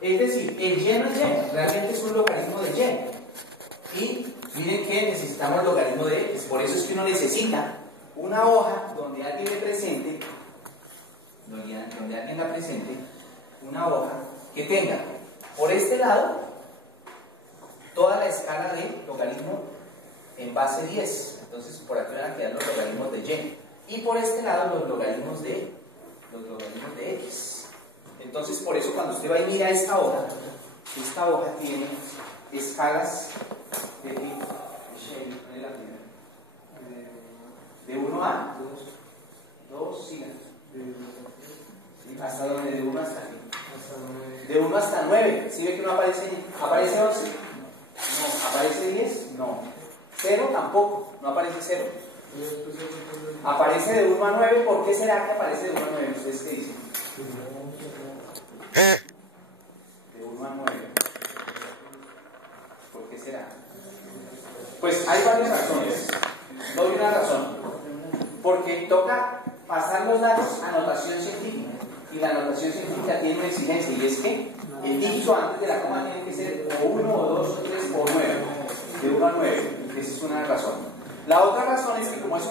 Es decir, el y no es y, realmente es un logaritmo de y. Y miren que necesitamos logaritmo de x. Por eso es que uno necesita una hoja donde alguien le presente, donde alguien la presente, una hoja que tenga por este lado toda la escala de logaritmo en base 10. Entonces por aquí van a quedar los logaritmos de y. Y por este lado los logaritmos de x. Entonces por eso cuando usted va y mira esta hoja tiene escalas de tipo de 1 a 2, sigan. ¿Hasta dónde? De 1 hasta aquí. De 1 hasta 9. ¿Sí ve que no aparece? ¿Aparece 11? No. ¿Aparece 10? No. 0 tampoco. No aparece 0. Aparece de 1 a 9. ¿Por qué será que aparece de 1 a 9? ¿Ustedes qué dicen? De 1 a 9. ¿Por qué será? Pues hay varias razones. No hay una razón. Porque toca pasar los datos a notación científica. Y la notación científica tiene una exigencia. Y es que el dígito antes de la coma tiene que ser o 1, o 2, o 3, o 9. De 1 a 9. Esa es una razón. La otra razón es que como es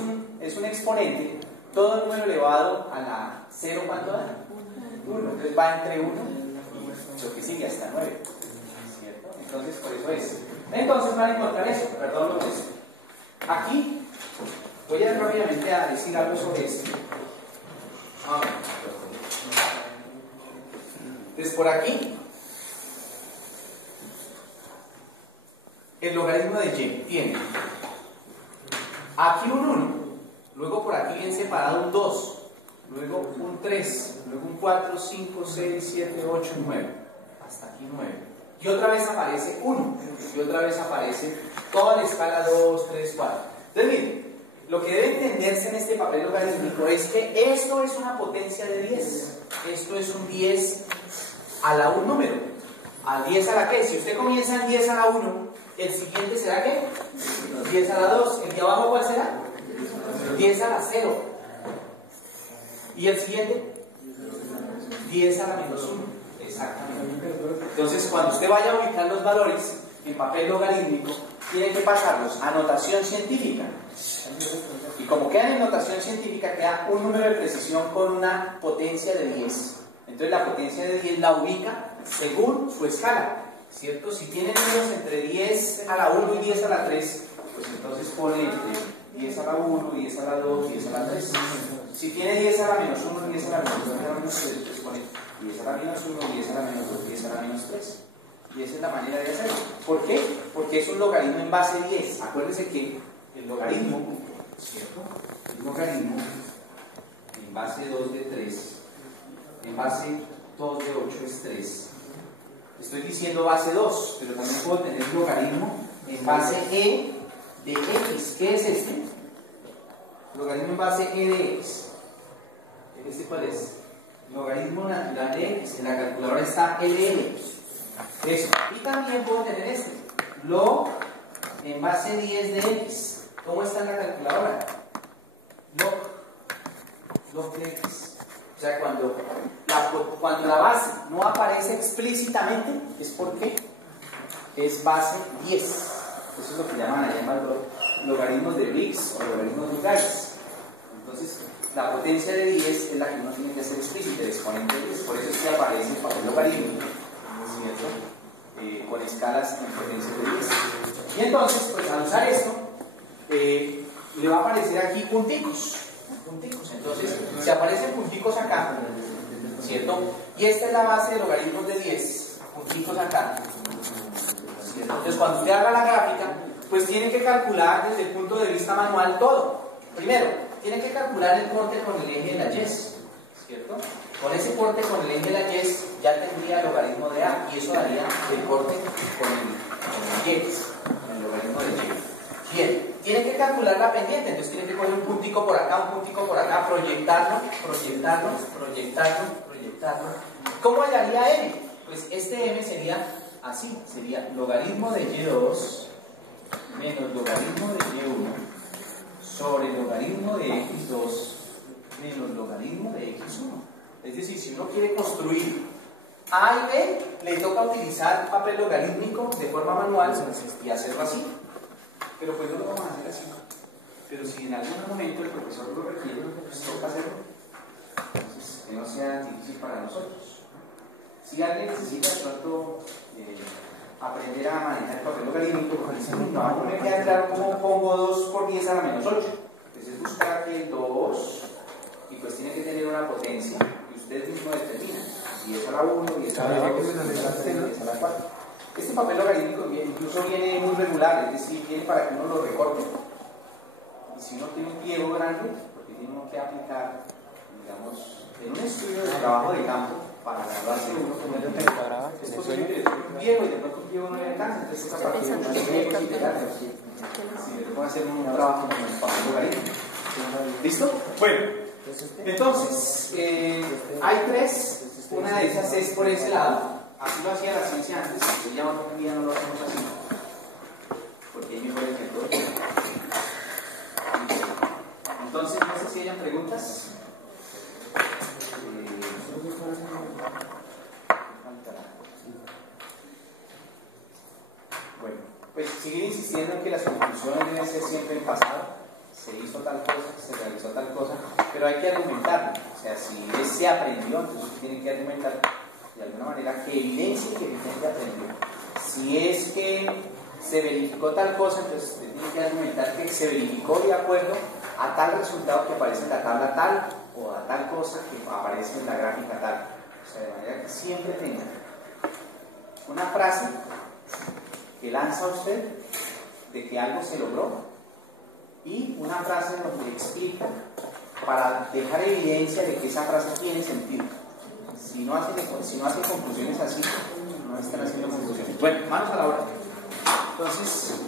un exponente, todo número elevado a la 0, ¿cuánto da? 1. Entonces va entre 1 y lo que sigue hasta 9. ¿Cierto? Entonces por eso es. Entonces van a encontrar eso. Perdón, eso. Aquí voy a ir rápidamente a decir algo sobre esto. Entonces por aquí el logaritmo de y tiene aquí un 1, luego por aquí bien separado un 2, luego un 3, luego un 4, 5, 6, 7, 8, 9, hasta aquí 9. Y otra vez aparece 1, y otra vez aparece toda la escala 2, 3, 4. Entonces miren, lo que debe entenderse en este papel logarítmico es que esto es una potencia de 10. Esto es un 10 a la 1 número. ¿A 10 a la qué? Si usted comienza en 10 a la 1, el siguiente será ¿qué? 10 a la 2. ¿El de abajo cuál será? 10 a la 0. ¿Y el siguiente? 10 a la menos 1. Exactamente. Entonces, cuando usted vaya a ubicar los valores en papel logarítmico, tiene que pasarlos a notación científica. Y como quedan en notación científica, queda un número de precisión con una potencia de 10. Entonces la potencia de 10 la ubica según su escala, ¿cierto? Si tiene números entre 10 a la 1 y 10 a la 3, pues entonces pone entre 10 a la 1, 10 a la 2, 10 a la 3. Si tiene 10 a la menos 1, 10 a la menos 2, 10 a la menos 3, pues pone 10 a la menos 1, 10 a la menos 2, 10 a la menos 3. Y esa es la manera de hacerlo. ¿Por qué? Porque es un logaritmo en base 10. Acuérdense que el logaritmo, ¿cierto? El logaritmo en base 2 de 3, en base 2 de 8 es 3. Estoy diciendo base 2, pero también puedo tener un logaritmo en base e de x. ¿Qué es este? Logaritmo en base e de x. ¿Este cuál es? Logaritmo natural de x. En la calculadora está e de x. Eso. Y también puedo tener este. Log en base 10 de x. ¿Cómo está en la calculadora? Log de x. O sea, cuando la base no aparece explícitamente, es porque es base 10. Eso es lo que llaman allá logaritmos de Briggs o logaritmos vulgares. Entonces, la potencia de 10 es la que uno tiene que hacer explícita, el exponente de 10. Por eso es que aparece el papel logarítmico, ¿cierto? Con escalas en potencia de 10. Y entonces, pues al usar esto, le va a aparecer aquí punticos. Entonces, si aparecen punticos acá, ¿cierto? Y esta es la base de logaritmos de 10, punticos acá, ¿cierto? Entonces, cuando usted haga la gráfica, pues tiene que calcular desde el punto de vista manual todo. Primero, tiene que calcular el corte con el eje de la y, ¿cierto? Con ese corte con el eje de la y ya tendría el logaritmo de a, y eso daría el corte con el x, el logaritmo de y. Bien, tiene que calcular la pendiente, entonces tiene que coger un puntico por acá, proyectarlo. ¿Cómo hallaría m? Pues este m sería así, sería logaritmo de y2 menos logaritmo de y1 sobre logaritmo de x2 menos logaritmo de x1. Es decir, si uno quiere construir A y B le toca utilizar papel logarítmico de forma manual y hacerlo así. Pero pues no lo vamos a hacer así. Pero si en algún momento el profesor lo requiere, pues toca hacerlo. Entonces, que no sea difícil para nosotros. Si alguien necesita de pronto aprender a manejar el papel logarítmico, no, a mí me queda claro cómo pongo 2 por 10 a la menos 8. Entonces buscar aquí el 2 y pues tiene que tener una potencia y usted mismo determina si es a la 1, y es a la 2, si es a la 3, es a la 4. Este papel logarítmico incluso viene muy regular, es decir, viene para que uno lo recorte. Y si uno tiene un pliego grande, porque tiene uno que aplicar, digamos, en un estudio de trabajo de campo, para graduarse uno como el es posible que le toque un pliego y de pronto un pliego no le alcanza, entonces esa parte de unos pliegos y pegarlos. Si le pueden hacer un trabajo como el papel logarítmico. ¿Listo? Bueno, entonces, hay 3, una de esas es por ese lado, así lo hacía la ciencia antes, pero ya hoy en día no lo hacemos así, porque hay mejores métodos. Entonces, no sé si hayan preguntas. Bueno, pues seguir insistiendo en que las conclusiones deben ser siempre en pasado. Se hizo tal cosa, se realizó tal cosa, pero hay que argumentarlo. O sea, si se aprendió, entonces usted tiene que argumentar de alguna manera que evidencie que el gente aprendió. Si es que se verificó tal cosa, entonces usted tiene que argumentar que se verificó de acuerdo a tal resultado que aparece en la tabla tal o a tal cosa que aparece en la gráfica tal. O sea, de manera que siempre tenga una frase que lanza usted de que algo se logró y una frase donde explica para dejar evidencia de que esa frase tiene sentido. Si no hacen conclusiones así, no están haciendo conclusiones. Bueno, manos a la obra. Entonces,